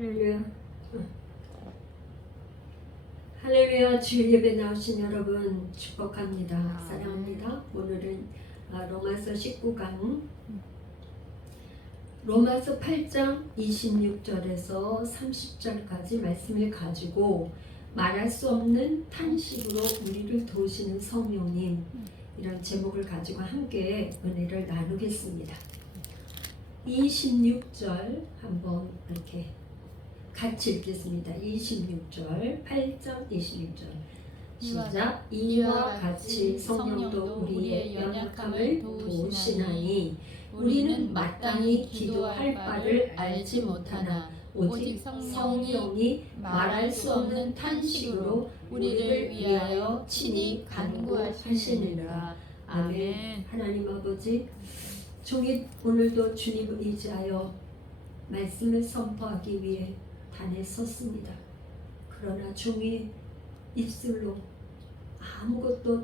할렐루야. 할렐루야. 주일 예배 나오신 여러분 축복합니다. 사랑합니다. 오늘은 로마서 19강 로마서 8장 26절에서 30절까지 말씀을 가지고 말할 수 없는 탄식으로 우리를 도우시는 성령님, 이런 제목을 가지고 함께 은혜를 나누겠습니다. 26절 한번 이렇게 같이 읽겠습니다. 26절, 8장 26절 시작. 이와 같이 성령도 우리의 연약함을 도우시나니 우리는 마땅히 기도할 바를 알지 못하나 오직 성령이 말할 수 없는 탄식으로 우리를 위하여 친히 간구하시느니라. 아멘. 하나님 아버지, 종이 오늘도 주님을 의지하여 말씀을 선포하기 위해 단에 섰습니다. 그러나 종이 입술로 아무것도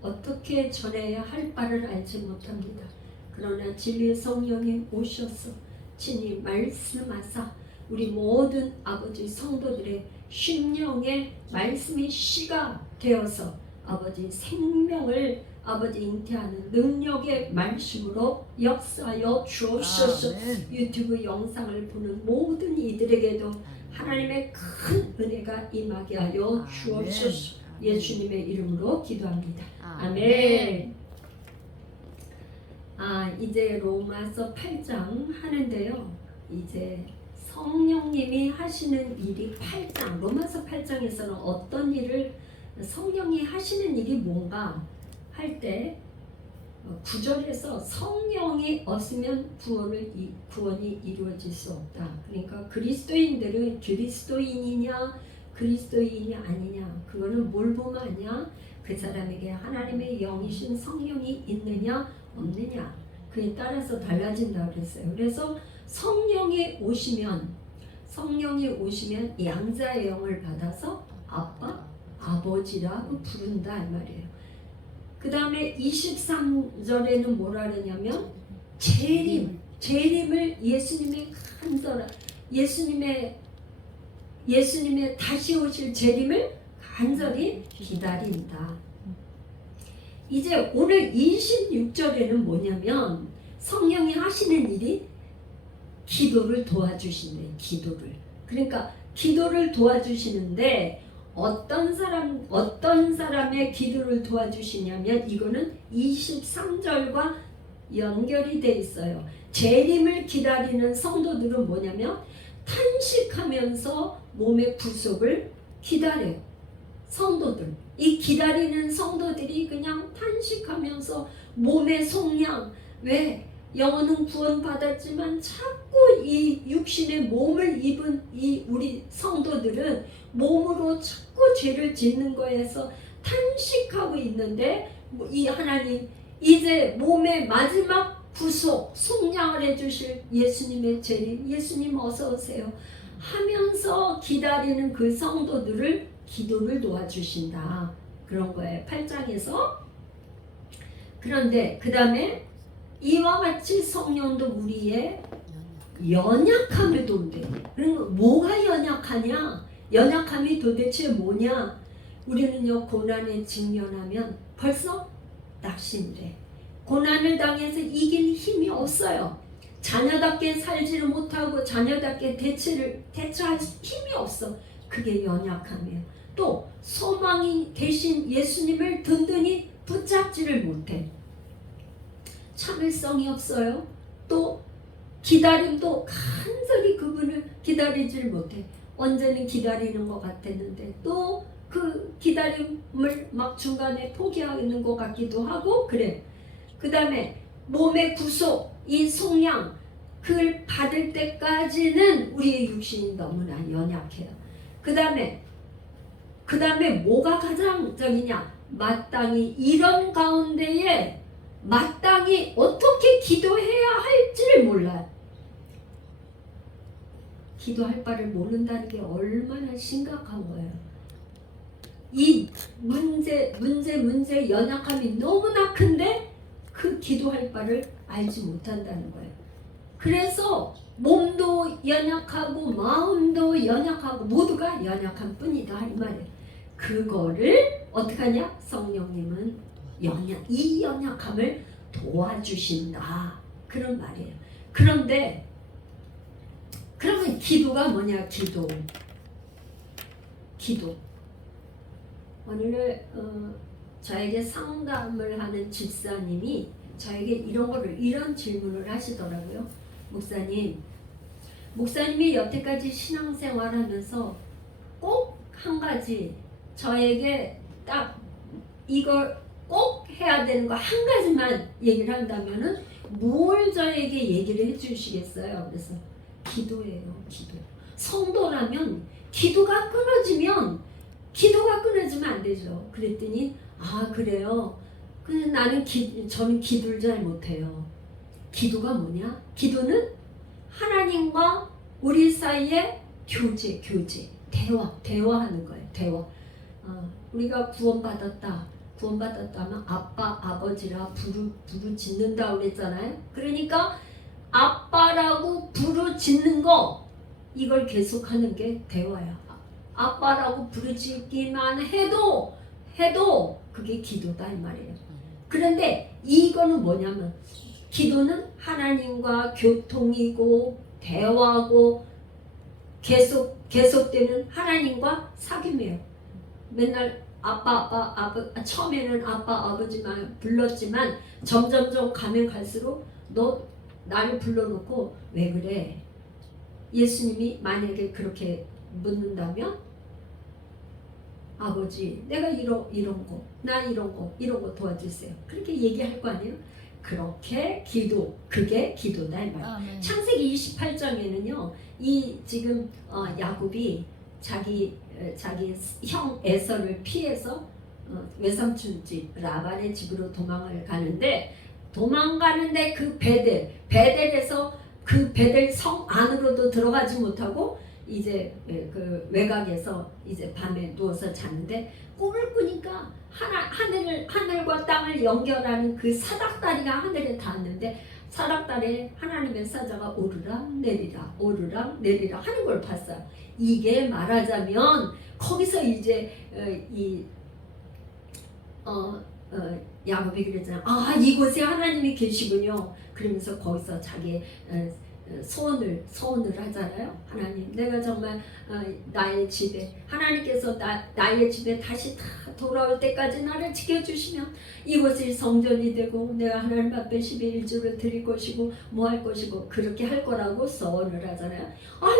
어떻게 전해야 할 바를 알지 못합니다. 그러나 진리의 성령이 오셔서 친히 말씀하사 우리 모든 아버지 성도들의 심령에 말씀이 씨가 되어서 아버지 생명을 아버지 잉태하는 능력의 말씀으로 역사하여 주옵소서. 유튜브 영상을 보는 모든 이들에게도 하나님의 큰 은혜가 임하게 하여 주옵소서. 예수님의 이름으로 기도합니다. 아멘. 이제 로마서 8장 하는데요. 이제 성령님이 하시는 일이 8장, 로마서 8장에서는 어떤 일을 성령이 하시는 일이 뭔가 할 때 9절에서 성령이 없으면 구원이 이루어질 수 없다. 그러니까 그리스도인들은 그리스도인이냐 그리스도인이 아니냐, 그거는 뭘 보면 아냐, 그 사람에게 하나님의 영이신 성령이 있느냐 없느냐, 그에 따라서 달라진다 그랬어요. 그래서 성령이 오시면 양자의 영을 받아서 아빠, 아버지라고 부른다 이 말이에요. 그 다음에 23절에는 뭐라 그러냐면 재림을 예수님의 간절한 예수님의 다시 오실 재림을 간절히 기다린다. 이제 오늘 26절에는 뭐냐면 성령이 하시는 일이 기도를 도와주시네. 그러니까 기도를 도와주시는데 어떤 사람의 기도를 도와주시냐면 이거는 23절과 연결이 돼 있어요. 재림을 기다리는 성도들은 뭐냐면 탄식하면서 몸의 구속을 기다려요. 성도들, 이 기다리는 성도들이 그냥 탄식하면서 몸의 속량, 왜 영혼은 구원 받았지만 자꾸 이 육신의 몸을 입은 이 우리 성도들은 몸으로 자꾸 죄를 짓는 거에서 탄식하고 있는데, 이 하나님 이제 몸의 마지막 구속 속량을 해주실 예수님의 재림, 예수님 어서 오세요 하면서 기다리는 그 성도들을 기도를 도와주신다, 그런 거예요 8장에서. 그런데 그 다음에 이와 같이 성령도 우리의 연약함을 돕는데, 그럼 뭐가 연약하냐? 연약함이 도대체 뭐냐? 우리는요, 고난에 직면하면 벌써 낙심돼. 고난을 당해서 이길 힘이 없어요. 자녀답게 살지를 못하고 자녀답게 대처할 힘이 없어. 그게 연약함이에요. 또 소망이 되신 예수님을 든든히 붙잡지를 못해. 참을성이 없어요. 또 기다림도 간절히 그분을 기다리질 못해. 언제는 기다리는 것 같았는데 또 그 기다림을 막 중간에 포기하는 것 같기도 하고 그래. 그 다음에 몸의 구속, 이 속량, 그걸 받을 때까지는 우리의 육신이 너무나 연약해요. 그 다음에 뭐가 가장 적이냐? 마땅히 이런 가운데에 마땅히 어떻게 기도해야 할지를 몰라요. 기도할 바를 모른다는 게 얼마나 심각한 거예요. 이 문제 연약함이 너무나 큰데 그 기도할 바를 알지 못한다는 거예요. 그래서 몸도 연약하고 마음도 연약하고 모두가 연약한 뿐이다 이 말이에요. 그거를 어떻게 하냐? 성령님은 이 연약함을 도와주신다 그런 말이에요. 그런데 그러면 기도가 뭐냐? 기도. 오늘 저에게 상담을 하는 집사님이 저에게 이런 질문을 하시더라고요. 목사님이 여태까지 신앙생활하면서 꼭 한 가지 저에게 딱 이걸 꼭 해야 되는 거 한 가지만 얘기를 한다면은 뭘 저에게 얘기를 해주시겠어요? 그래서 기도예요. 기도. 성도라면 기도가 끊어지면 안 되죠. 그랬더니 그래요. 저는 기도를 잘 못해요. 기도가 뭐냐? 기도는 하나님과 우리 사이에 교제, 대화하는 거예요. 대화. 우리가 구원받았다 하면 아빠, 아버지라 부르짖는다 그랬잖아요. 그러니까 아빠라고 부르짖는 거 이걸 계속하는 게 대화야. 아빠라고 부르짖기만 해도 그게 기도다 이 말이에요. 그런데 이거는 뭐냐면 기도는 하나님과 교통이고 대화하고 계속되는 하나님과 사귐이에요. 맨날 처음에는 아빠 아버지만 불렀지만 점점점 가면 갈수록 너 나를 불러놓고 왜 그래? 예수님이 만약에 그렇게 묻는다면 아버지 내가 이런 거 도와주세요. 그렇게 얘기할 거 아니에요? 그렇게 그게 기도다 이 말이에요. 창세기 28장에는요 이 지금 야곱이 자기 형 에서를 피해서 외삼촌 집 라반의 집으로 도망가는데 그 베델에서 그 베델 성 안으로도 들어가지 못하고 이제 그 외곽에서 이제 밤에 누워서 자는데 꿈을 꾸니까 하늘과 땅을 연결하는 그 사닥다리가 하늘에 닿았는데 사닥다리에 하나님의 사자가 오르락 내리락 하는 걸 봤어요. 이게 말하자면 거기서 이제 야곱이 그랬잖아요. 이곳에 하나님이 계시군요. 그러면서 거기서 자기 소원을 하잖아요. 하나님, 내가 정말 나의 집에 하나님께서 나의 집에 다시 다 돌아올 때까지 나를 지켜주시면 이곳이 성전이 되고 내가 하나님 앞에 11조를 드릴 것이고 뭐 할 것이고 그렇게 할 거라고 소원을 하잖아요.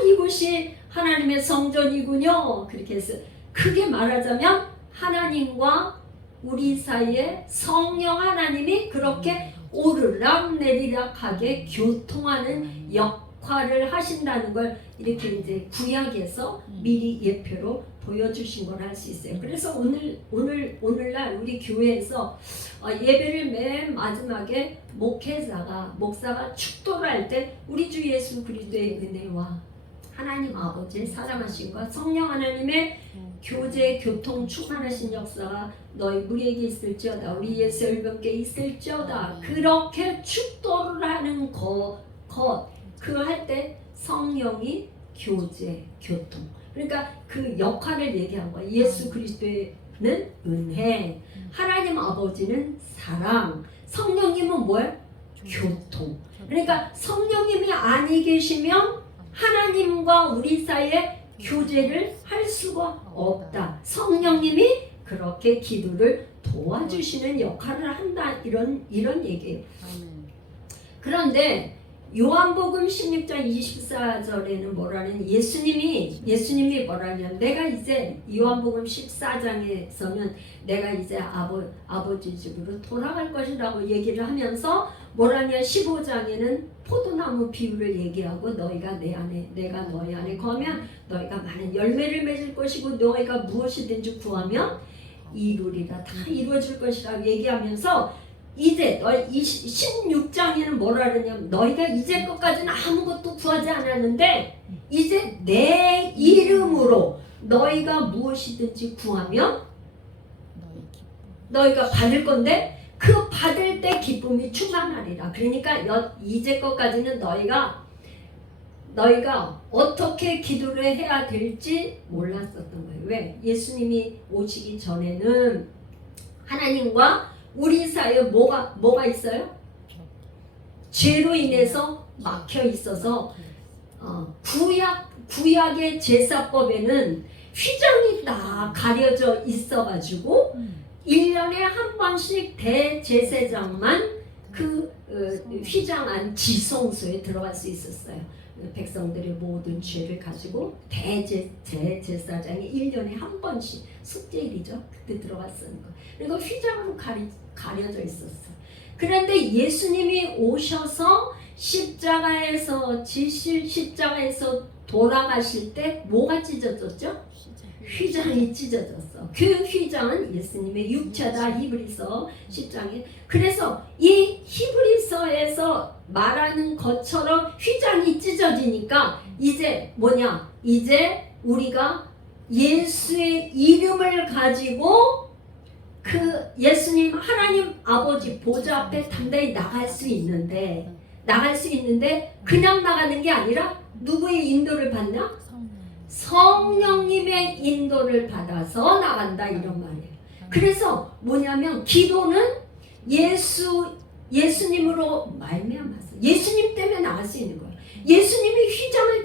이곳이 하나님의 성전이군요. 그렇게 해서 크게 말하자면 하나님과 우리 사이에 성령 하나님이 그렇게 오르락 내리락하게 교통하는 역할을 하신다는 걸 이렇게 이제 구약에서 미리 예표로 보여주신 걸 알 수 있어요. 그래서 오늘날 우리 교회에서 예배를 맨 마지막에 목사가 축도를 할 때 우리 주 예수 그리스도의 은혜와 하나님 아버지의 사랑하심과 성령 하나님의 교제, 교통, 충만하신 역사가 너희 우리에게 있을지어다. 우리 예수 열병께 있을지어다. 그렇게 축도를 하는 그거 할 때 성령이 교제, 교통. 그러니까 그 역할을 얘기한 거야. 예수 그리스도는 은혜, 하나님 아버지는 사랑, 성령님은 뭐예요? 교통. 그러니까 성령님이 아니 계시면 하나님과 우리 사이에 교제를 할 수가 없다. 성령님이 그렇게 기도를 도와주시는 역할을 한다. 이런 얘기예요. 그런데 요한복음 16장 24절에는 뭐라는 예수님이 뭐라냐면 내가 이제 요한복음 14장에서는 내가 이제 아버지 집으로 돌아갈 것이라고 얘기를 하면서 뭐라냐 15장에는 포도나무 비유를 얘기하고 너희가 내 안에 내가 너희 안에 거하면 너희가 많은 열매를 맺을 것이고 너희가 무엇이든지 구하면 이루리라 다 이루어질 것이라고 얘기하면서 이제 너희 16장에는 뭐라 그러냐면 너희가 이제 것까지는 아무것도 구하지 않았는데 이제 내 이름으로 너희가 무엇이든지 구하면 너희가 받을 건데 그 받을 때 기쁨이 충만하리라. 그러니까 이제 것까지는 너희가 너희가 어떻게 기도를 해야 될지 몰랐었던 거예요. 왜? 예수님이 오시기 전에는 하나님과 우리 사이에 뭐가 있어요? 죄로 인해서 막혀 있어서 구약의 제사법에는 휘장이 다 가려져 있어가지고 1년에 한 번씩 대제사장만 그 휘장 안 지성소에 들어갈 수 있었어요. 백성들의 모든 죄를 가지고 대제사장이 1년에 한 번씩 숙제일이죠. 그때 들어갔었는 거. 그리고 휘장으로 가려져 있었어요. 그런데 예수님이 오셔서 십자가에서 돌아가실 때 뭐가 찢어졌죠? 휘장이 찢어졌어. 그 휘장은 예수님의 육체다. 히브리서 10장에. 그래서 이 히브리서에서 말하는 것처럼 휘장이 찢어지니까 이제 뭐냐? 이제 우리가 예수의 이름을 가지고 그 예수님 하나님 아버지 보좌 앞에 당당히 나갈 수 있는데 그냥 나가는 게 아니라 누구의 인도를 받나? 성령님의 인도를 받아서 나간다 이런 말이에요. 그래서 뭐냐면 기도는 예수님으로 말미암아서 예수님 때문에 나갈 수 있는 거예요. 예수님이 휘장을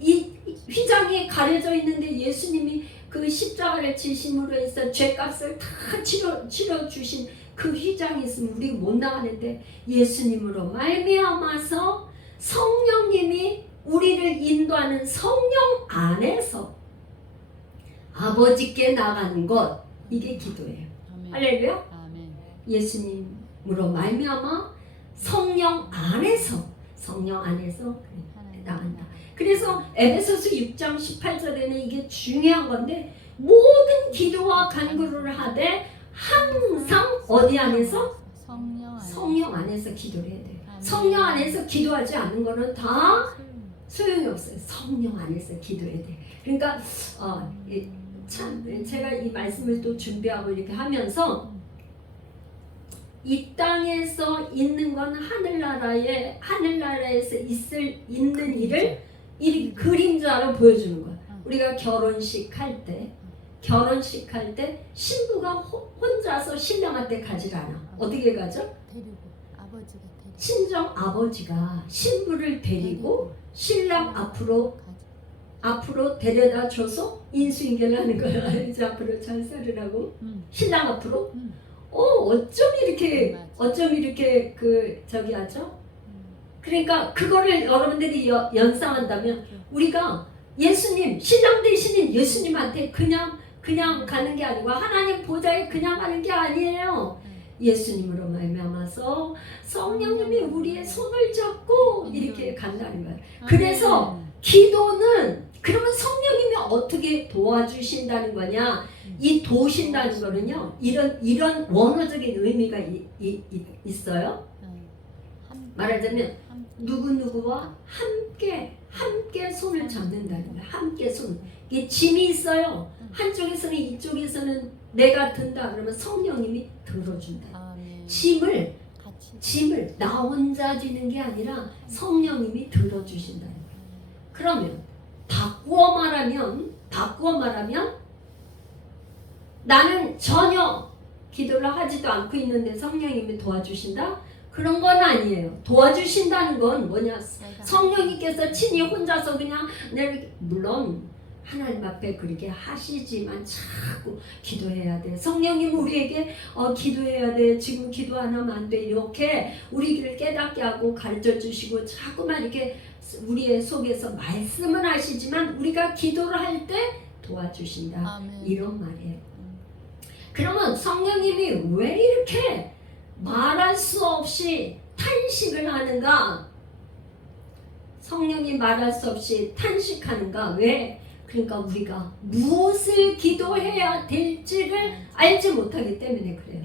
이 휘장이 가려져 있는데 예수님이 그 십자가를 지심으로 해서 죄값을 다 치러 주신 그 휘장이 있으면 우리가 못 나가는데 예수님으로 말미암아서 성령님이 우리를 인도하는 성령 안에서 아버지께 나가는 것, 이게 기도예요. 할렐루야. 예수님으로 말미암아 성령 안에서 나간다. 그래서 에베소서 6장 18절에는 이게 중요한 건데 모든 기도와 간구를 하되 항상 어디 안에서? 성령 안에서 기도를 해야 돼요. 성령 안에서 기도하지 않는 거는 다 소용이 없어요. 성령 안에서 기도해야 돼. 그러니까 참 제가 이 말씀을 또 준비하고 이렇게 하면서 이 땅에서 있는 건 하늘나라에서 있는 일을 이 그림자로 보여주는 거야. 우리가 결혼식 할 때 신부가 혼자서 신랑한테 가질 않아. 어떻게 가죠? 친정 아버지가 신부를 데리고 신랑 앞으로 데려다 줘서 인수인계를 하는 거야. 이제 앞으로 잘 살으라고. 신랑 앞으로. 어쩜 이렇게 저기 하죠? 그러니까 그거를 여러분들이 연상한다면 우리가 예수님, 신랑 되시는 예수님한테 그냥 가는 게 아니고 하나님 보좌에 그냥 가는 게 아니에요. 예수님으로 말미암아서 성령님이 우리의 손을 잡고 이렇게 간다는 거예요. 그래서 기도는 그러면 성령님이 어떻게 도와주신다는 거냐? 이 도우신다는 거는요. 이런 원어적인 의미가 있어요. 말하자면 누구누구와 함께 손을 잡는다는 거예요. 함께 손. 이게 짐이 있어요. 한쪽에서는 이쪽에서는 내가 든다 그러면 성령님이 들어준다. 짐을 나 혼자 지는 게 아니라 성령님이 들어주신다. 그러면 바꾸어 말하면 나는 전혀 기도를 하지도 않고 있는데 성령님이 도와주신다? 그런 건 아니에요. 도와주신다는 건 뭐냐? 성령님께서 친히 혼자서 그냥 물론 하나님 앞에 그렇게 하시지만 자꾸 기도해야 돼. 성령님 우리에게 기도해야 돼. 지금 기도 안 하면 안 돼. 이렇게 우리를 깨닫게 하고 가르쳐 주시고 자꾸만 이렇게 우리의 속에서 말씀을 하시지만 우리가 기도를 할 때 도와주신다. 아멘. 이런 말이에요. 그러면 성령님이 왜 이렇게 말할 수 없이 탄식을 하는가? 성령이 말할 수 없이 탄식하는가? 왜? 그러니까 우리가 무엇을 기도해야 될지를 알지 못하기 때문에 그래요.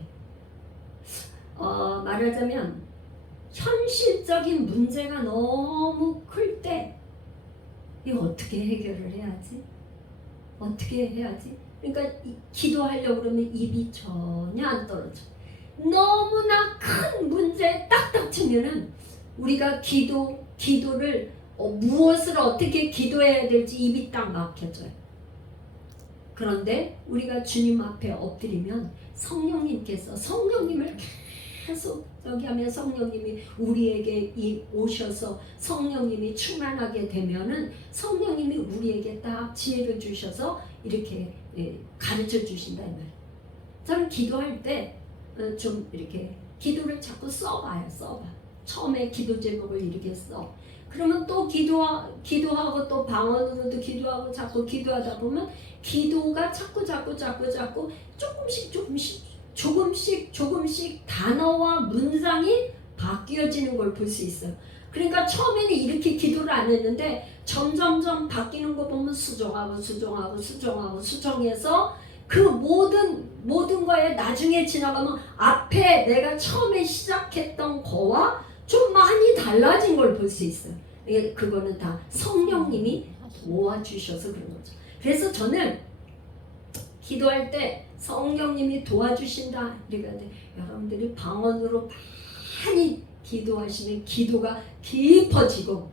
말하자면 현실적인 문제가 너무 클 때 이거 어떻게 해결을 해야지? 어떻게 해야지? 그러니까 기도하려고 그러면 입이 전혀 안 떨어져. 너무나 큰 문제에 딱 닥치면은 우리가 기도 기도를 무엇을 어떻게 기도해야 될지 입이 딱 막혀져요. 그런데 우리가 주님 앞에 엎드리면 성령님을 계속 여기 하면 성령님이 우리에게 오셔서 성령님이 충만하게 되면은 성령님이 우리에게 딱 지혜를 주셔서 이렇게 가르쳐 주신다 이 말이에요. 저는 기도할 때 좀 이렇게 기도를 자꾸 써봐. 처음에 기도 제목을 이렇게 써. 그러면 또 기도하고 또 방언으로도 기도하고 자꾸 기도하다 보면 기도가 자꾸 조금씩 단어와 문장이 바뀌어지는 걸 볼 수 있어요. 그러니까 처음에는 이렇게 기도를 안 했는데 점점점 바뀌는 거 보면 수정해서 그 모든 거에 나중에 지나가면 앞에 내가 처음에 시작했던 거와 좀 많이 달라진 걸 볼 수 있어요. 그거는 다 성령님이 도와주셔서 그런 거죠. 그래서 저는 기도할 때 성령님이 도와주신다 이래야 돼. 여러분들이 방언으로 많이 기도하시면 기도가 깊어지고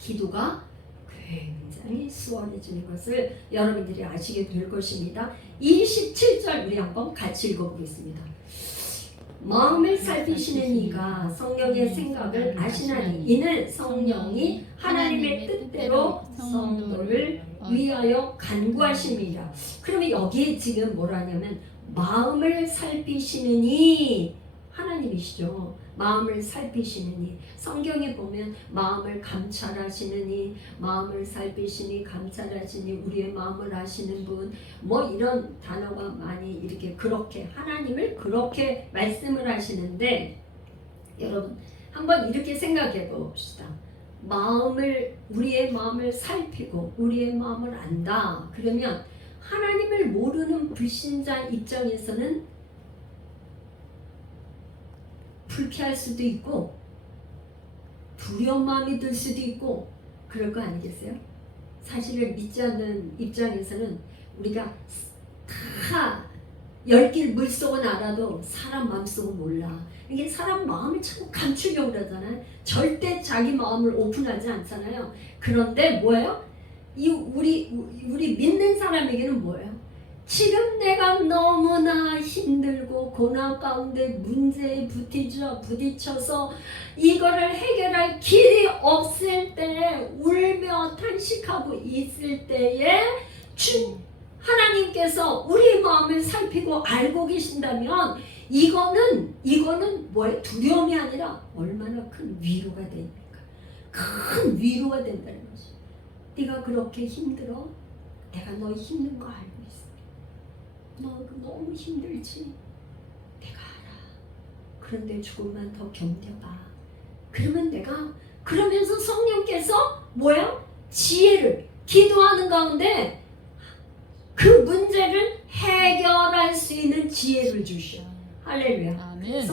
기도가 굉장히 수월해지는 것을 여러분들이 아시게 될 것입니다. 27절 우리 한번 같이 읽어보겠습니다. 마음을 살피시는 이가 성령의 생각을 아시나니 이는 성령이 하나님의 뜻대로 성도를 위하여 간구하십니다. 그러면 여기에 지금 뭐라냐면 마음을 살피시느니 하나님이시죠. 마음을 살피시느니 성경에 보면 마음을 감찰하시느니 마음을 살피시니 감찰하시니 우리의 마음을 아시는 분 뭐 이런 단어가 많이 이렇게 그렇게 하나님을 그렇게 말씀을 하시는데 여러분 한번 이렇게 생각해 봅시다. 우리의 마음을 살피고 우리의 마음을 안다. 그러면 하나님을 모르는 불신자 입장에서는 불쾌할 수도 있고 두려운 마음이 들 수도 있고 그럴 거 아니겠어요? 사실을 믿지 않는 입장에서는 우리가 다 열길 물속은 알아도 사람 마음속은 몰라. 이게 사람 마음을 자꾸 감추려고 그러잖아요. 절대 자기 마음을 오픈하지 않잖아요. 그런데 뭐예요? 우리 믿는 사람에게는 뭐예요? 지금 내가 너무나 힘들고 고난 가운데 문제에 부딪혀서 이거를 해결할 길이 없을 때 울며 탄식하고 있을 때에 하나님께서 우리 마음을 살피고 알고 계신다면 이거는 뭐예요? 두려움이 아니라 얼마나 큰 위로가 됩니까? 큰 위로가 된다는 거죠. 네가 그렇게 힘들어? 내가 너 힘든 거 알고 있어. 너 너무 힘들지? 내가 알아. 그런데 조금만 더 견뎌봐. 그러면서 성령께서 뭐야? 지혜를 기도하는 가운데 그 문제를 해결할 수 있는 지혜를 주셔. 할렐루야. 아멘.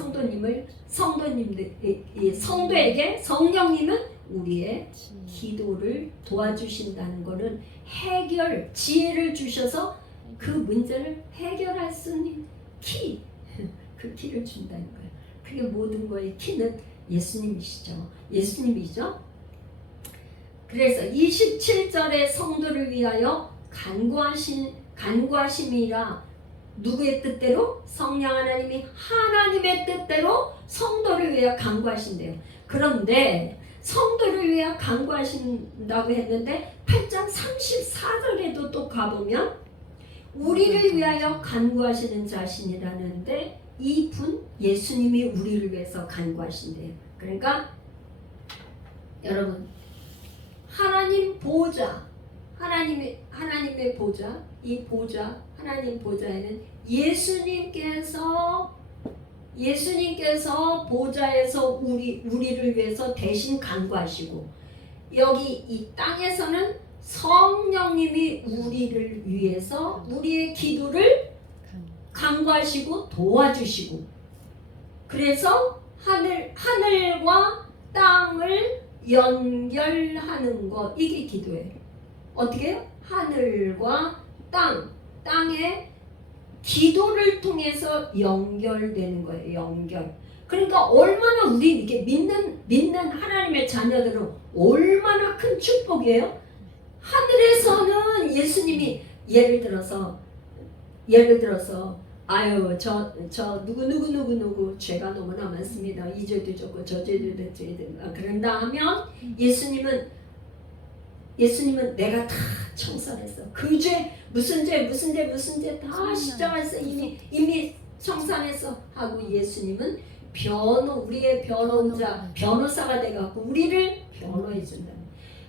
성도에게 성령님은 우리의 기도를 도와주신다는 것은 지혜를 주셔서 그 문제를 해결할 수 있는 그 키를 준다는 거예요. 그게 모든 거의 키는 예수님이죠. 그래서 27절에 성도를 위하여 간구하심이라 누구의 뜻대로? 성령 하나님의 뜻대로 성도를 위하여 간구하신대요. 그런데 성도를 위하여 간구하신다고 했는데 8장 34절에도 또 가보면 우리를 위하여 간구하시는 자신이라는데 이분 예수님이 우리를 위해서 간구하신대요. 그러니까 여러분 하나님의 보좌, 이 보좌, 하나님 보좌에는 예수님께서 보좌에서 우리를 위해서 대신 간구하시고 여기 이 땅에서는 성령님이 우리를 위해서 우리의 기도를 간구하시고 도와주시고 그래서 하늘과 땅을 연결하는 것 이게 기도예요. 어떻게 해요? 하늘과 땅의 기도를 통해서 연결되는 거예요. 연결. 그러니까 얼마나 우리 이게 믿는 하나님의 자녀들은 얼마나 큰 축복이에요. 하늘에서는 예수님이 예를 들어서 아유 저 누구 죄가 너무나 많습니다. 이 죄도 졌고 저 죄도 됐고 그런다 하면 예수님은 내가 다 청산했어. 그 죄 무슨 죄 다 십자가에서 이미 청산해서 하고 예수님은 우리의 변호사가 돼갖고 우리를 변호해 준다.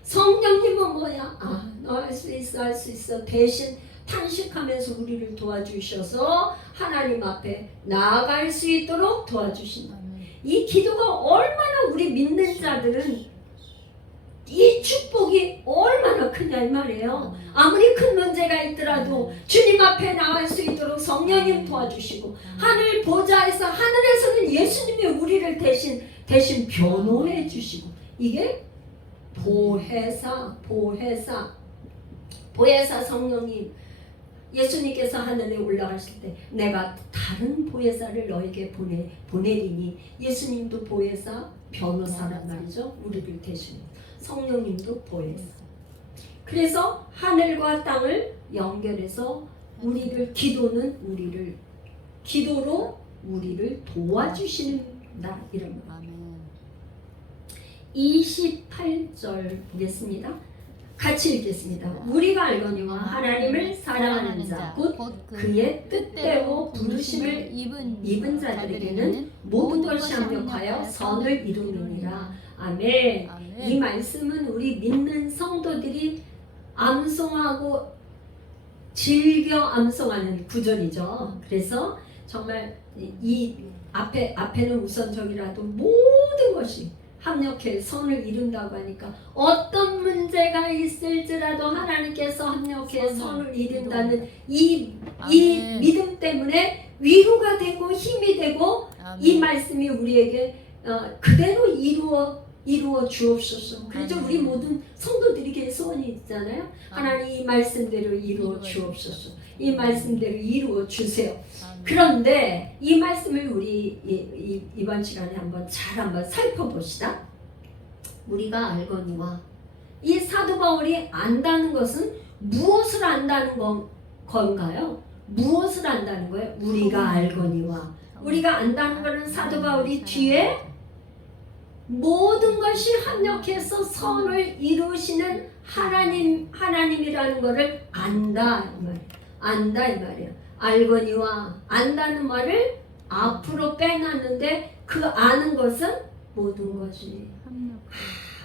성령님은 뭐야? 너 할 수 있어. 대신 탄식하면서 우리를 도와주셔서 하나님 앞에 나아갈 수 있도록 도와주신다. 이 기도가 얼마나 우리 믿는 자들은 이 축복이 얼마나 크냐 이 말이에요. 아무리 큰 문제가 있더라도 주님 앞에 나갈 수 있도록 성령님 도와주시고 하늘 보좌에서 하늘에서는 예수님이 우리를 대신 변호해 주시고 이게 보혜사 성령님 예수님께서 하늘에 올라가실 때 내가 다른 보혜사를 너에게 보내리니 예수님도 보혜사 변호사란 말이죠. 우리를 대신 성령님도 보혜사. 그래서 하늘과 땅을 연결해서 기도로 우리를 도와주시는다 이런 말. 28절 보겠습니다. 같이 읽겠습니다. 우리가 알거니와 하나님을 사랑하는 자 곧 그의 뜻대로 부르심을 입은 자들에게는 모든 것이 합력하여 선을 이루느니라. 아멘. 이 말씀은 우리 믿는 성도들이 암송하고 즐겨 암송하는 구절이죠. 그래서 정말 이 앞에는 우선적이라도 모든 것이 합력해 선을 이룬다고 하니까 어떤 문제가 있을지라도 하나님께서 합력해 선을 이룬다는 이 믿음 때문에 위로가 되고 힘이 되고 이 말씀이 우리에게 그대로 이루어 주옵소서. 그래서 우리 모든 성도들에게 소원이 있잖아요. 하나님 이 말씀대로 이루어 주옵소서. 이 말씀대로 이루어 주세요. 그런데 이 말씀을 우리 이번 시간에 한번 살펴봅시다. 우리가 알거니와 이 사도 바울이 안다는 것은 무엇을 안다는 건가요? 무엇을 안다는 거예요? 우리가 알거니와 우리가 안다는 것은 사도 바울이 뒤에 모든 것이 합력해서 선을 이루시는 하나님이라는 것을 안다 이 말이에요. 알거니와 안다는 말을 앞으로 빼놨는데 그 아는 것은 모든 것이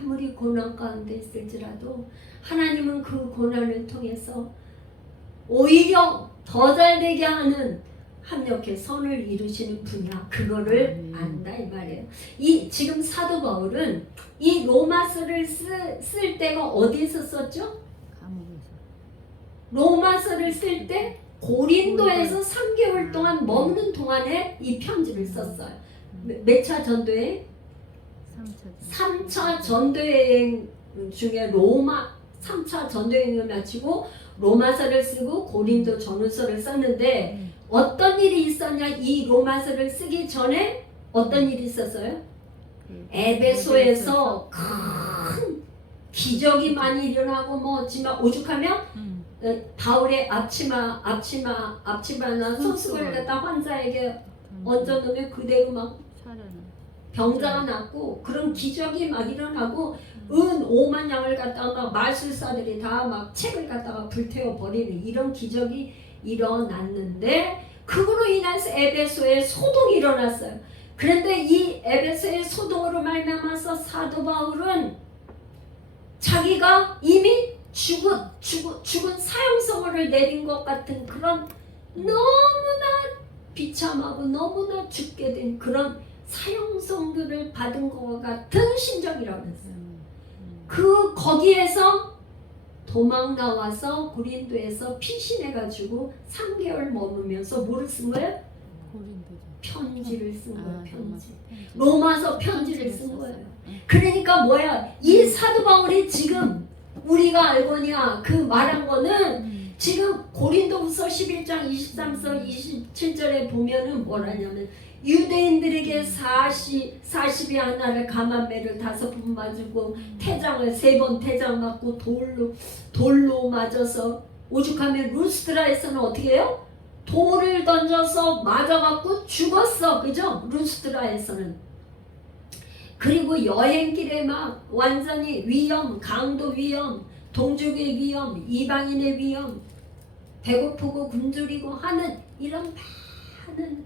아무리 고난 가운데 있을지라도 하나님은 그 고난을 통해서 오히려 더 잘되게 하는 합력해 선을 이루시는 분이야. 그거를 안다 이 말이에요. 지금 사도 바울은 이 로마서를 쓸 때가 어디에서 썼죠? 로마서를 쓸 때 고린도에서 3개월 동안 머무는 동안에 이 편지를 썼어요. 몇 차 전도여행? 3차 전도여행 중에 3차 전도여행을 마치고 로마서를 쓰고 고린도 전후서를 썼는데 어떤 일이 있었냐? 이 로마서를 쓰기 전에 어떤 일이 있었어요? 에베소에서 큰 기적이 많이 일어나고 오죽하면 바울의 앞치마나 손수건을 갖다 환자에게 얹어놓으면 그대로 막 병자가 낫고 그런 기적이 막 일어나고 은 5만 양을 갖다가 막 마술사들이 다 막 책을 갖다가 불태워 버리는 이런 기적이 일어났는데 그거로 인해서 에베소에 소동이 일어났어요. 그런데 이 에베소의 소동으로 말미암아서 사도 바울은 자기가 이미 죽은 사형선고를 내린 것 같은 그런 너무나 비참하고 너무나 죽게 된 그런 사형선고를 받은 것 같은 심정이라고 했어요. 거기에서 도망 나와서 고린도에서 피신해가지고 3개월 머무면서 뭐를 쓴 거예요? 편지를 쓴 거예요. 편지. 로마서 편지를 쓴 거예요. 그러니까 뭐야? 이 사도 바울이 지금 우리가 알거니와 그 말한 거는 지금 고린도후서 11장 23절 27절에 보면은 뭐라냐면 유대인들에게 40이 하나를 감한매를 5번 맞고 태장을 3번 태장 맞고 돌로 맞아서 오죽하면 루스드라에서는 어떻게 해요? 돌을 던져서 맞아갖고 죽었어. 그죠? 루스드라에서는. 그리고 여행길에 막 완전히 위험, 강도 위험, 동족의 위험, 이방인의 위험, 배고프고 굶주리고 하는 이런 많은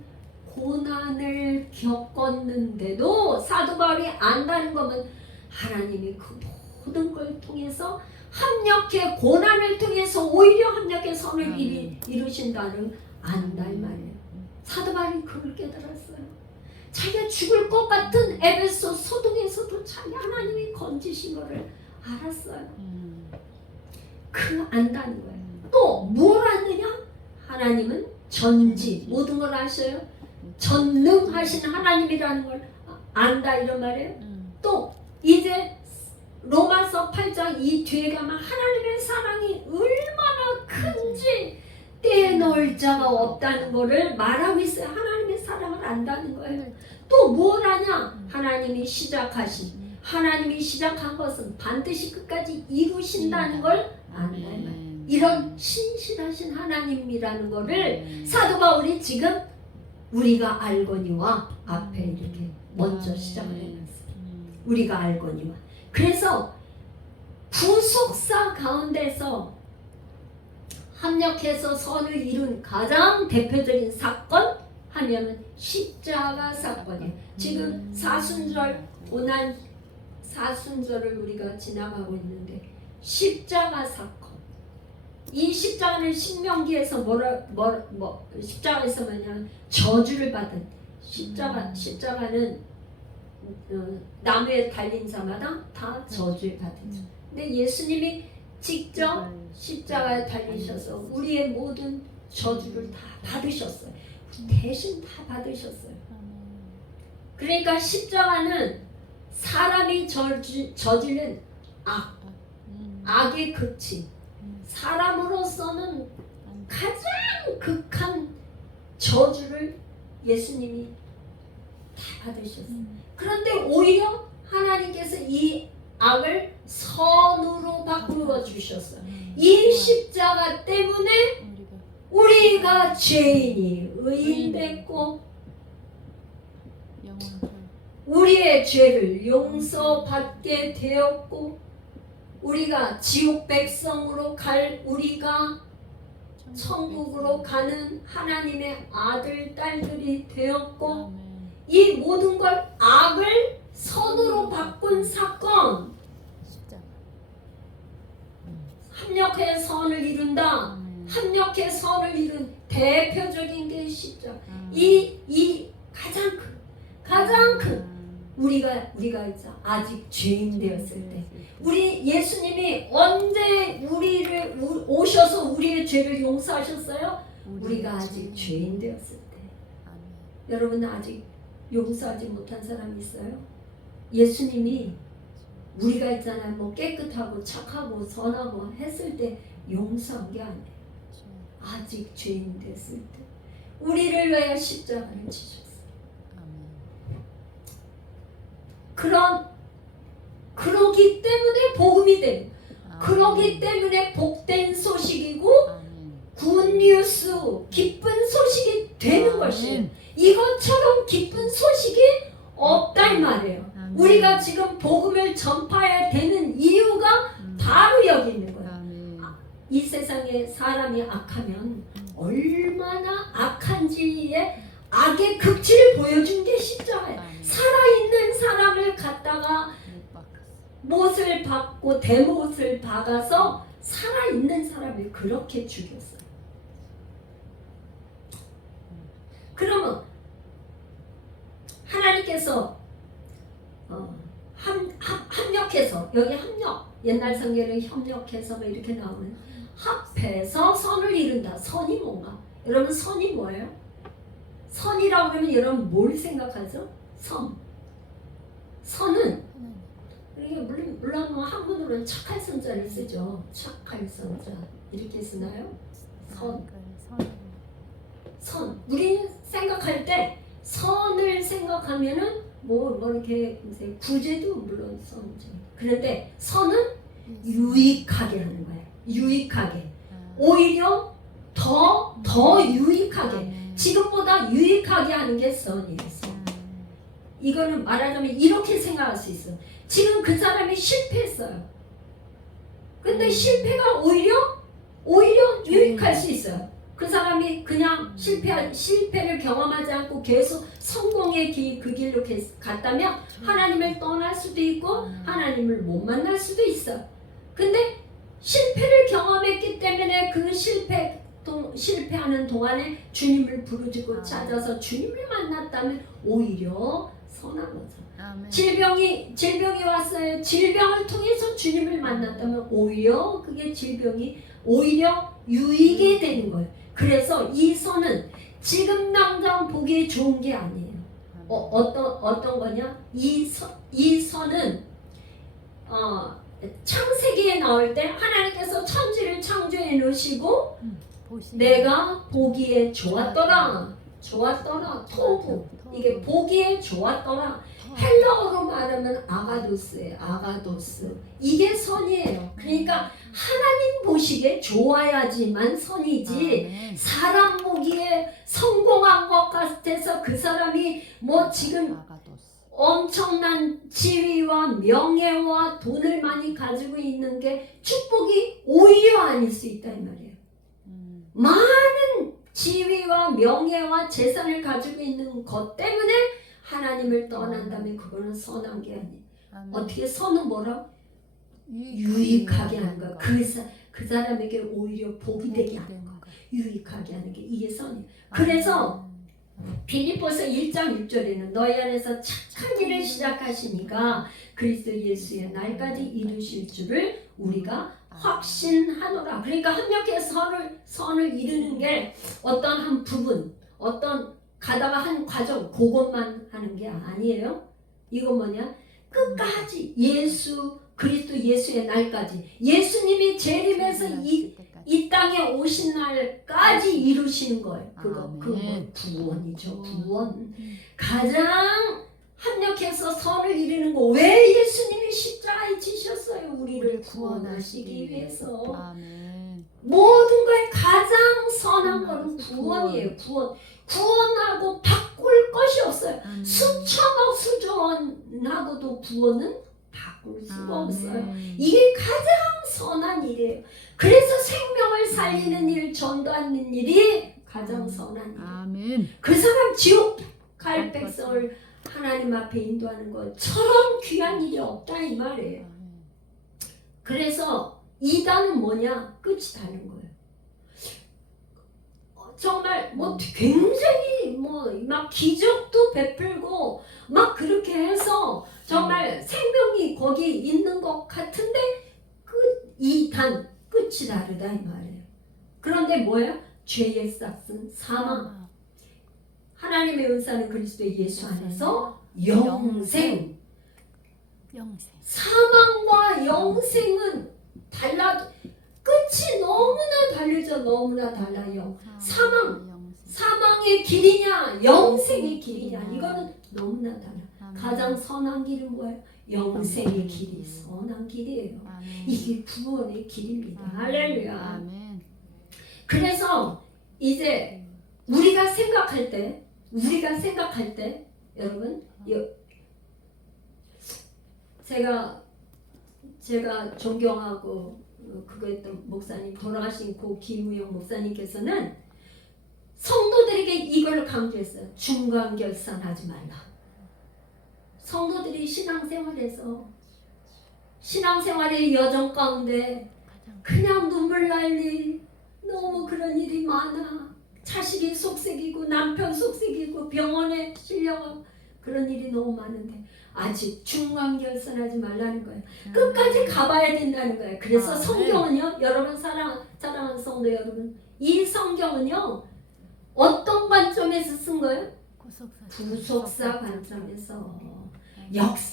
고난을 겪었는데도 사도 바울이 안다는 것은 하나님이 그 모든 걸 통해서 합력해 고난을 통해서 오히려 합력해 선을 이루신다는 안다 이 말이에요. 사도 바울이 그걸 깨달았어요. 자기가 죽을 것 같은 에베소 소동에서도 자기 하나님이 건지신 것을 알았어요. 그 안다는 거예요. 또 뭘 아느냐? 하나님은 전지 모든 걸 아셔요. 전능하신 하나님이라는 걸 안다 이런 말이에요. 또 이제 로마서 8장 이 뒤에 가면 하나님의 사랑이 얼마나 큰지 떼놓을 자가 없다는 것을 말하고 있어요. 하나님의 사랑을 안다는 거예요. 또 뭘 아냐? 하나님이 시작한 것은 반드시 끝까지 이루신다는 걸 안다 이 말이에요. 이런 신실하신 하나님이라는 것을 사도 바울이 지금 우리가 알거니와 앞에 이렇게 먼저 시작을 해놨어요. 우리가 알거니와. 그래서 구속사 가운데서 합력해서 선을 이룬 가장 대표적인 사건 하면은 십자가 사건이에요. 지금 사순절 오난 사순절을 우리가 지나가고 있는데 십자가 사건. 이 십자가는 신명기에서 십자가에서 뭐냐면 저주를 받은 십자가는 나무에 달린 자마다 다 저주를 받은. 근데 예수님이 직접 십자가에 달리셔서 우리의 모든 저주를 다 받으셨어요. 대신 다 받으셨어요. 그러니까 십자가는 사람이 저지른 악의 극치, 사람으로서는 가장 극한 저주를 예수님이 다 받으셨어요. 그런데 오히려 하나님께서 이 악을 선으로 바꾸어 주셨어요. 이 십자가 때문에 우리가 죄인이 의인됐고 우리의 죄를 용서받게 되었고 우리가 지옥 백성으로 갈 우리가 천국으로 가는 하나님의 아들 딸들이 되었고 이 모든 걸 악을 선으로 바꾼 사건. 합력해 선을 이룬다. 합력해 선을 이룬 대표적인 게 십자가. 이 가장 큰 우리가 이제 아직 죄인 되었을 때 우리 예수님이 언제 우리를 오셔서 우리의 죄를 용서하셨어요? 우리가 아직 죄인 되었을 때. 여러분 아직 용서하지 못한 사람이 있어요? 예수님이 우리가 있잖아요. 뭐 깨끗하고 착하고 선하고 했을 때 용서한 게 아니에요. 아직 죄인 됐을 때 우리를 위하여 십자가를 지셨어요. 그러기 때문에 복음이 되고 그러기 때문에 복된 소식이고 굿뉴스 기쁜 소식이 되는 것이에요. 이것처럼 기쁜 소식이 없다 이 말이에요. 우리가 지금 복음을 전파해야 되는 이유가 바로 여기 있는 거예요. 이 세상에 사람이 악하면 얼마나 악한지의 악의 극치를 보여준 게 십자가예요. 살아있는 사람을 갖다가 못을 박고 대못을 박아서 살아있는 사람을 그렇게 죽였어요. 그러면 하나님께서 합력해서 여기 합력 옛날 성경에 협력해서 뭐 이렇게 나오는 합해서 선을 이룬다. 선이 뭔가? 여러분 선이 뭐예요? 선이라고 그러면 여러분 뭘 생각하죠? 선은 이게 물론 뭐 한국으로는 착할 선자를 쓰죠. 착할 선자 이렇게 쓰나요? 선. 우리 생각할 때 선을 생각하면은 뭐 이렇게 이제 구제도 물론 선이죠. 그런데 선은 유익하게 하는 거예요. 유익하게. 오히려 더 유익하게. 지금보다 유익하게 하는 게 선이에요. 이거는 말하자면 이렇게 생각할 수 있어. 지금 그 사람이 실패했어요. 근데 실패가 오히려 유익할 수 있어요. 그 사람이 그냥 실패를 경험하지 않고 계속 성공의 그 길로 갔다면 하나님을 떠날 수도 있고 하나님을 못 만날 수도 있어. 근데 실패를 경험했기 때문에 그 실패하는 동안에 주님을 부르짖고 찾아서 주님을 만났다면 오히려 선한 거죠. 질병이 왔어요. 질병을 통해서 주님을 만났다면 오히려 그게 질병이 오히려 유익이 되는 거예요. 그래서 이 선은 지금 당장 보기에 좋은 게 아니에요. 어떤 거냐? 이 선은 창세기에 나올 때 하나님께서 천지를 창조해 놓으시고 내가 보기에 좋았더라. 토부. 이게 보기에 좋았더라. 헬라어로 말하면 아가도스예요. 아가도스. 이게 선이에요. 그러니까 하나님 보시기에 좋아야지만 선이지 사람 보기에 성공한 것 같아서 그 사람이 뭐 지금 엄청난 지위와 명예와 돈을 많이 가지고 있는 게 축복이 오히려 아닐 수 있다 이 말이에요. 많은 지위와 명예와 재산을 가지고 있는 것 때문에 하나님을 떠난다면 그거는 선한 게 아니에요. 어떻게 선은 뭐라? 유익하게 하는 거야. 그 사람에게 오히려 복이 되게 하는 거야. 유익하게 하는 게 이게 선이에요. 그래서 빌립보서 1장 6절에는 너희 안에서 착한 일을 시작하시니까 그리스도 예수의 날까지 이루실 줄을 우리가 확신하노라. 그러니까 협력해서 선을 이루는 게 어떤 한 부분, 어떤 가다가 한 과정 그것만 하는 게 아니에요. 이건 뭐냐? 끝까지 그리스도 예수의 날까지 예수님이 재림해서 이 땅에 오신 날까지 이루시는 거예요. 그거 구원이죠. 구원. 가장 합력해서 선을 이루는 거. 왜 예수님이 십자가에 지셨어요? 우리를 구원하시기 위해서. 아멘. 모든 거에 가장 선한 거는 구원이에요. 구원하고 바꿀 것이 없어요. 수천억 수조원하고도 구원은 바꿀 수가 없어요. 이게 가장 선한 일이에요. 그래서 생명을 살리는 일, 전도하는 일이 가장 선한 일이에요. 아멘. 그 사람 지옥 갈 백성을 하나님 앞에 인도하는 것처럼 귀한 일이 없다 이 말이에요. 그래서 이단은 뭐냐? 끝이 다른 거예요. 정말 뭐 굉장히 뭐 막 기적도 베풀고 막 그렇게 해서 정말 생명이 거기 있는 것 같은데 이단 끝이 다르다 이 말이에요. 그런데 뭐야? 죄의 싹은 사망. 하나님의 은사는 그리스도 예수 안에서 영생. 사망과 영생은 달라. 끝이 너무나 다르죠. 너무나 달라요. 사망의 길이냐 영생의 길이냐 이거는 너무나 달라. 가장 선한 길은 뭐예요? 영생의 길이 선한 길이에요. 이게 구원의 길입니다. 할렐루야. 그래서 이제 우리가 생각할 때 여러분 제가 존경하고 그거 했던 목사님 돌아가신 고 김우영 목사님께서는 성도들에게 이걸 강조했어요. 중간결산하지 말라. 성도들이 신앙생활의 여정 가운데 그냥 눈물 날 일, 너무 그런 일이 많아. 자식이 속색이고 남편 속색이고 병원에 실려가고 그런 일이 너무 많은데 아직 중간결산하지 말라는 거예요. 끝까지 가봐야 된다는 거예요. 그래서 성경은요, 여러분 사랑하는 성도 여러분, 이 성경은요 어떤 관점에서 쓴 거예요? 구속사 관점에서.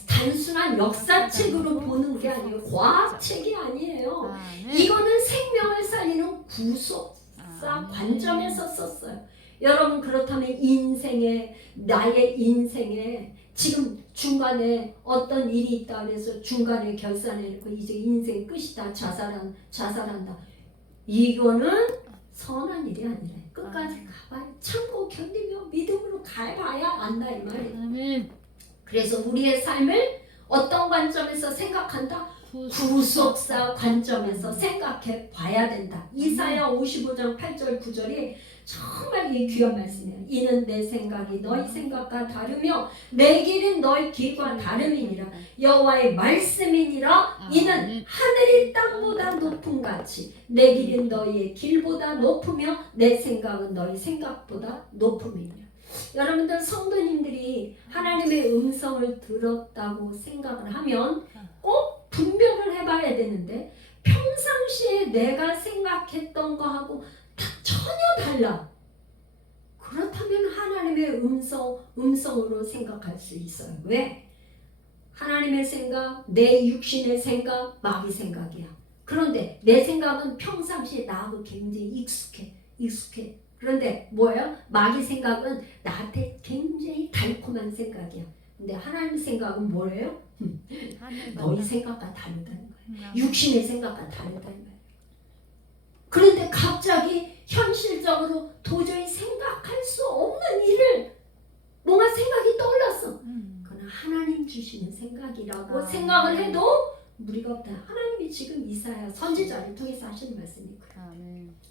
단순한 역사책으로 보는 게 아니에요. 과학책이 아니에요. 이거는 생명을 살리는 구속사 관점에서 썼어요. 여러분 그렇다면 나의 인생에 지금 중간에 어떤 일이 있다 그래서 중간에 결산해놓고 이제 인생 끝이다 자살한다. 이거는 선한 일이 아니라 끝까지 가봐야 참고 견디며 믿음으로 가봐야 안다 이 말이에요. 그래서 우리의 삶을 어떤 관점에서 생각한다? 구속사 관점에서 생각해 봐야 된다. 이사야 55장 8절 9절이 정말 이 귀한 말씀이에요. 이는 내 생각이 너희 생각과 다르며 내 길은 너희 길과 다름이니라. 여호와의 말씀이니라. 이는 하늘이 땅보다 높음 같이 내 길은 너희의 길보다 높으며 내 생각은 너희 생각보다 높음이니라. 여러분들 성도님들이 하나님의 음성을 들었다고 생각을 하면 꼭 분별을 해봐야 되는데 평상시에 내가 생각했던 거하고 전혀 달라. 그렇다면 하나님의 음성으로 생각할 수 있어요. 왜? 하나님의 생각, 내 육신의 생각, 마귀 생각이야. 그런데 내 생각은 평상시에 나하고 굉장히 익숙해. 그런데 뭐예요? 마귀 생각은 나한테 굉장히 달콤한 생각이야. 근데 하나님 생각은 뭐예요? 너희 생각과 다르다는 거예요. 육신의 생각과 다르다는 거예요. 그런데 갑자기 현실적으로 도저히 생각할 수 없는 일을 뭔가 생각이 떠올랐어. 그건 하나님 주시는 생각이라고 생각을 해도 무리가 없다. 하나님이 지금 이사야 선지자를 통해서 하시는 말씀이고요.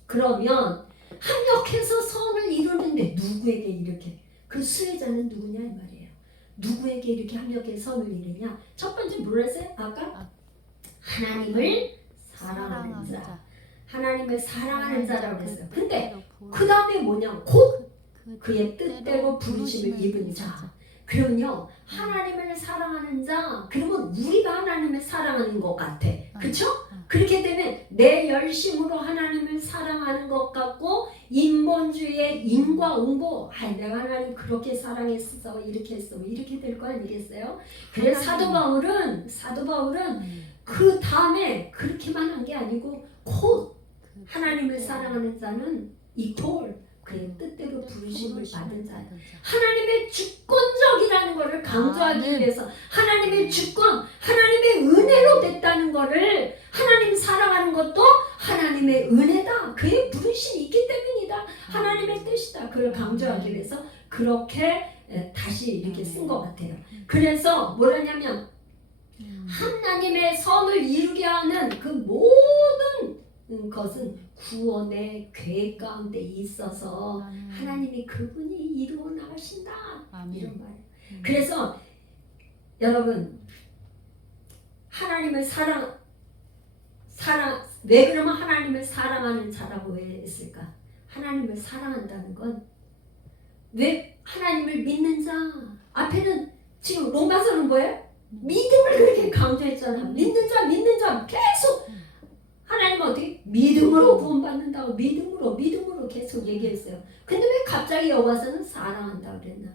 그러면 합력해서 선을 이루는데 누구에게 이렇게 그 수혜자는 누구냐 이 말이에요. 누구에게 이렇게 합력해서 선을 이루냐? 첫 번째 뭐랬어요? 아까 하나님을 사랑하는 자. 하나님을 사랑하는 자라고 그랬어요. 근데 그 다음에 뭐냐? 곧 그의 뜻대로 부르심을 입은 자. 그러면요 하나님을 사랑하는 자 그러면 우리가 하나님을 사랑하는 것 같아. 그쵸? 그렇게 되면 내 열심으로 하나님을 사랑하는 것 같고 인본주의의 인과 응보 내가 하나님 그렇게 사랑했어 이렇게 했어 이렇게 될 거 아니겠어요? 그래서 사도 바울은 그 다음에 그렇게만 한 게 아니고 곧 하나님을 사랑하는 자는 이퀄 그의 뜻대로 부르심을 받은 자. 하나님의 주권적이라는 것을 강조하기 위해서 하나님의 주권, 하나님의 은혜로 됐다는 것을 하나님 사랑하는 것도 하나님의 은혜다. 그의 부르심이 있기 때문이다. 하나님의 뜻이다. 그걸 강조하기 위해서 그렇게 다시 이렇게 쓴 것 같아요. 그래서 뭐라냐면 하나님의 선을 이루게 하는 그 모든 것은 구원의 계획 가운데 있어서 하나님이 그분이 이루어 나가신다 이런 말이에요. 그래서 여러분 하나님을 왜 그러면 하나님을 사랑하는 자라고 왜 했을까? 하나님을 사랑한다는 건 왜 하나님을 믿는 자 앞에는 지금 로마서는 뭐예요? 믿음을 그렇게 강조했잖아. 믿는 자 계속 하나님은 어떻게? 믿음으로 구원받는다고 믿음으로 계속 얘기했어요. 근데 왜 갑자기 여기서는 사랑한다고 그랬나?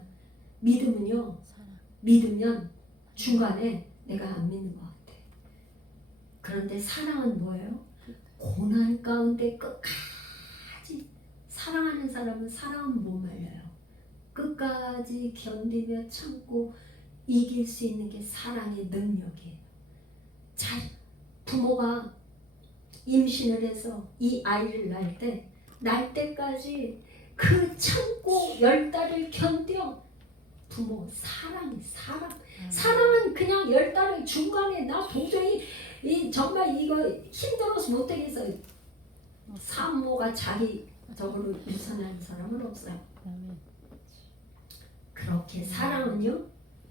믿으면 중간에 내가 안 믿는 것 같아. 그런데 사랑은 뭐예요? 고난 가운데 끝까지 사랑하는 사람은 사랑은 못 말려요. 끝까지 견디며 참고 이길 수 있는 게 사랑의 능력이에요. 부모가 임신을 해서 이 아이를 낳을 때까지 그 참고 10달을 견뎌 부모 사랑은 그냥 10달을 중간에 나 도저히 정말 이거 힘들어서 못하겠어. 산모가 자기적으로 유산하는 사람은 없어요. 그렇게 사랑은요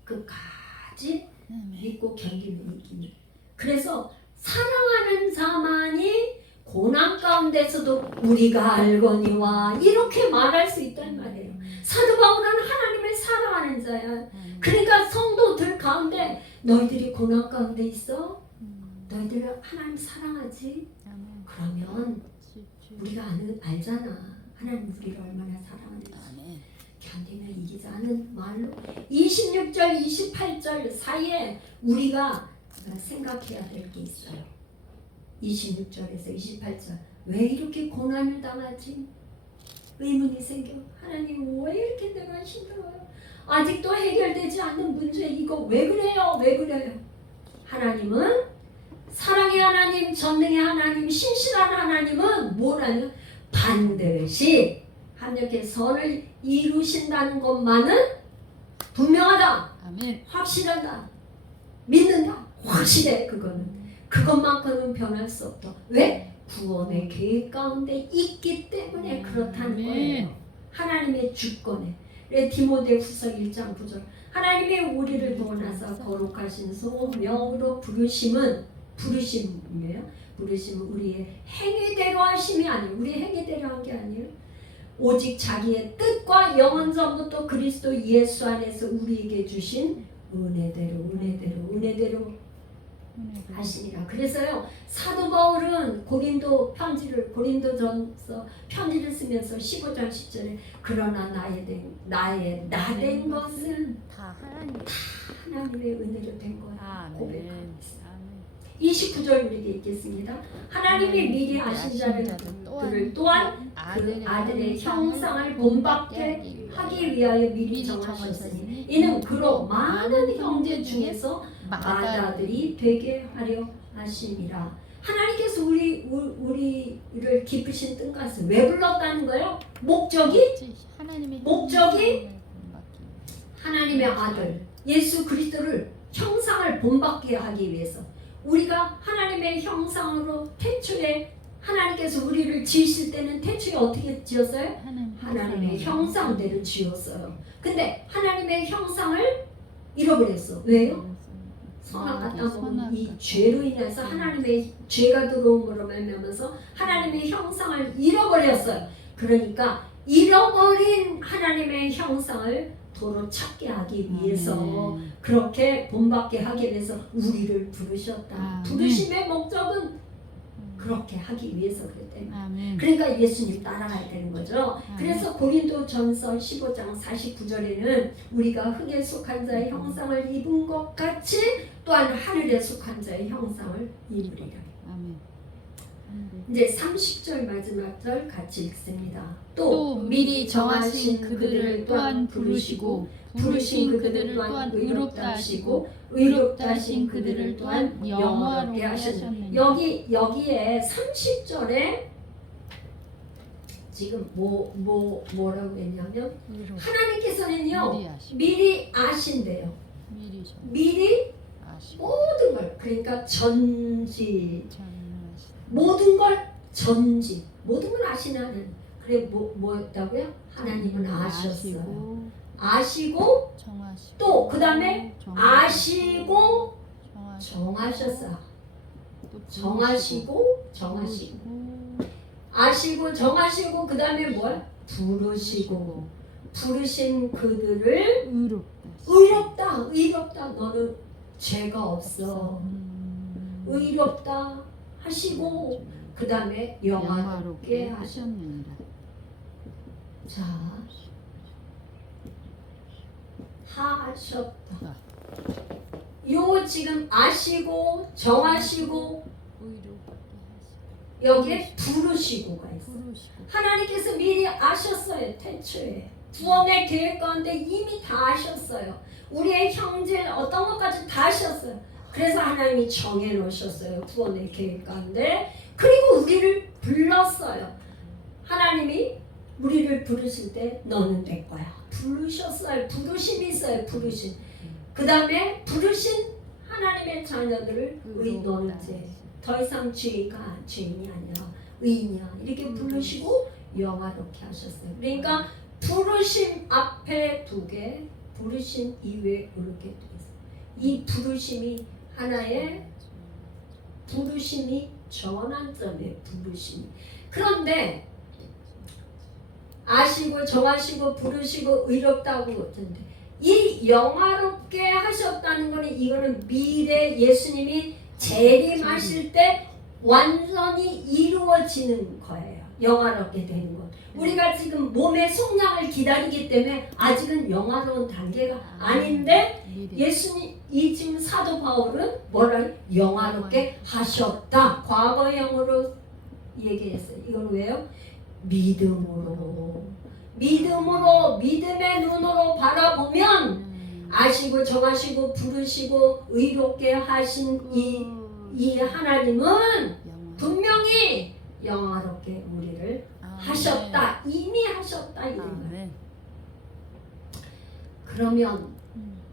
끝까지 믿고 견디는 이깁니다. 그래서 사랑하는 자만이 고난 가운데서도 우리가 알거니와 이렇게 말할 수 있단 말이에요. 사도 바울은 하나님을 사랑하는 자야. 그러니까 성도들 가운데 너희들이 고난 가운데 있어? 너희들 하나님 사랑하지? 그러면 우리가 알잖아. 하나님 우리를 얼마나 사랑하는지. 견디며 이기자는 말로 26절 28절 사이에 우리가 생각해야 될 게 있어요. 26절에서 28절 왜 이렇게 고난을 당하지? 의문이 생겨. 하나님 왜 이렇게 내가 힘들어요? 아직도 해결되지 않는 문제 이거 왜 그래요? 왜 그래요? 하나님은 사랑의 하나님, 전능의 하나님, 신실한 하나님은 뭐라냐? 반드시 하나님께 선을 이루신다는 것만은 분명하다. 아멘. 확실하다. 믿는다. 확실해. 그것만큼은 변할 수 없다. 왜? 구원의 계획 가운데 있기 때문에 그렇다는 거예요. 하나님의 주권에. 디모데후서 1장 9절. 하나님의 우리를 구원하사 거룩하신 소명으로 부르심이에요. 부르심은 우리의 행위대로 하심이 아니에요. 우리 행위대로 한 게 아니에요. 오직 자기의 뜻과 영원 전부터 그리스도 예수 안에서 우리에게 주신 은혜대로 하시니라. 그래서요 사도 바울은 고린도전서 편지를 쓰면서 15장 10절에 그러나 나된 것은 다 하나님의 은혜로 된 거야. 아멘. 고백하고 있어요. 29절 우리에게 읽겠습니다. 하나님이 미리 아신 자들을 또한 그 아들의 형상을 본받게 하기 위하여 미리 정하셨으니 이는 그로 많은 형제 중에서 맏아들이 되게 하려 하심이라. 하나님께서 우리를 기쁘신 뜻까지 왜 불렀다는 거예요? 목적이 하나님의 아들 예수 그리스도를 형상을 본받게 하기 위해서. 우리가 하나님의 형상으로 태초에 하나님께서 우리를 지으실 때는 태초에 어떻게 지었어요? 하나님의 형상대로 지었어요. 근데 하나님의 형상을 잃어버렸어. 왜요? 선악 아담 이 죄로 인해서 하나님의 죄가 들어옴으로 말미암아서 하나님의 형상을 잃어버렸어요. 그러니까 잃어버린 하나님의 형상을 도로 찾게 하기 위해서 그렇게 본받게 하기 위해서 우리를 부르셨다. 부르심의 목적은 그렇게 하기 위해서 그랬대요. 그러니까 예수님 따라가야 되는 거죠. 그래서 고린도전서 15장 49절에는 우리가 흙에 속한 자의 형상을 입은 것 같이 또한 하늘에 속한 자의 형상을 입으리라. 이제 30절 마지막 절 같이 읽습니다. 또 미리 정하신 그들을 또한 부르시고 부르신 그들을 또한 의롭다 하시고 의롭다 하신 그들을 또한 영화롭게 하셨느니라. 여기에 30절에 지금 뭐라고 했냐면 하나님께서는요 미리 아신대요. 미리 모든 걸 그러니까 모든 걸 모든 걸 아시나는 그래 뭐였다고요? 하나님은 아셨어요. 아시고 또 그 다음에 아시고 정하셨어요. 정하시고 아시고 정하시고 그 다음에 뭐야? 부르시고 부르신 그들을 의롭다 너는 죄가 없어 의롭다 하시고 그 다음에 영화롭게 하셨느니라. 자, 하셨다. 요 지금 아시고 정하시고 여기에 부르시고가 있어요. 하나님께서 미리 아셨어요. 태초에 구원의 계획 가운데 이미 다 아셨어요. 우리의 형제 어떤 것까지 다 아셨어요. 그래서 하나님이 정해 놓으셨어요. 구원의 계획 가운데. 그리고 우리를 불렀어요. 하나님이 우리를 부르실 때 너는 내 거야. 부르셨어요. 부르심이 있어요. 부르심. 그 다음에 부르신 하나님의 자녀들을 너는 이제 더 이상 죄인이 아니라 의인이야. 이렇게 부르시고 영화롭게 하셨어요. 그러니까 부르심 앞에 2개, 부르심 이외에 이렇게 돼 있어요. 이 부르심이 하나의 부르심이 전환점의 부르심이. 그런데 아시고 정하시고 부르시고 의롭다고 했는데 이 영화롭게 하셨다는 거는 이거는 미래 예수님이 재림하실 때 완전히 이루어지는 거예요. 영화롭게 되는 것. 우리가 지금 몸의 속량을 기다리기 때문에 아직은 영화로운 단계가 아닌데 예수님 이 지금 사도 바울은 뭐를 영화롭게 하셨다. 과거형으로 얘기했어요. 이건 왜요? 믿음으로 믿음의 눈으로 바라보면 아시고 정하시고 부르시고 의롭게 하신 이 하나님은 분명히 영화롭게 우리를 하셨다. 이미 하셨다. 이런 거예요. 그러면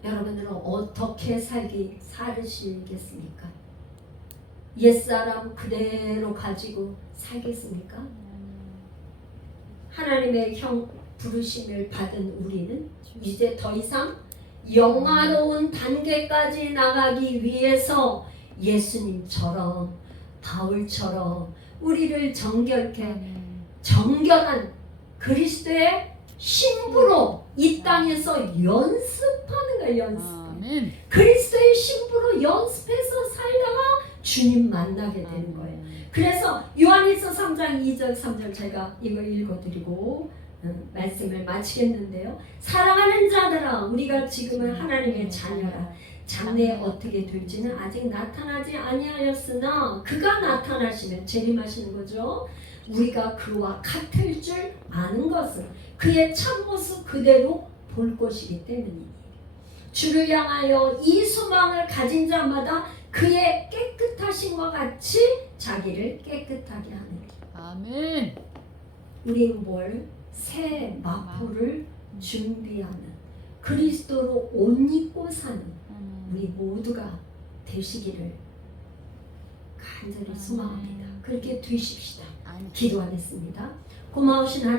여러분들은 어떻게 살으시겠습니까? 옛사람 그대로 가지고 살겠습니까? 하나님의 부르심을 받은 우리는 이제 더 이상 영화로운 단계까지 나가기 위해서 예수님처럼 바울처럼 우리를 정결한 그리스도의 신부로 이 땅에서 연습하는 거예요. 연습. 그리스도의 신부로 연습해서 살다가 주님 만나게 되는 거예요. 그래서 요한일서 3장 2절 3절 제가 이거 읽어드리고 말씀을 마치겠는데요. 사랑하는 자들아, 우리가 지금은 하나님의 자녀라. 장래에 어떻게 될지는 아직 나타나지 아니하였으나 그가 나타나시면 재림하시는 거죠. 우리가 그와 같을 줄 아는 것은 그의 참모습 그대로 볼 것이기 때문이니 주를 향하여 이 소망을 가진 자마다 그의 깨끗하심과 같이 자기를 깨끗하게 하느니. 아멘. 우리는 새 마포를 준비하는 그리스도로 옷 입고 사는 우리 모두가 되시기를 간절히 소망합니다. 그렇게 되십시다. 기도하겠습니다. 고마우신 하나님,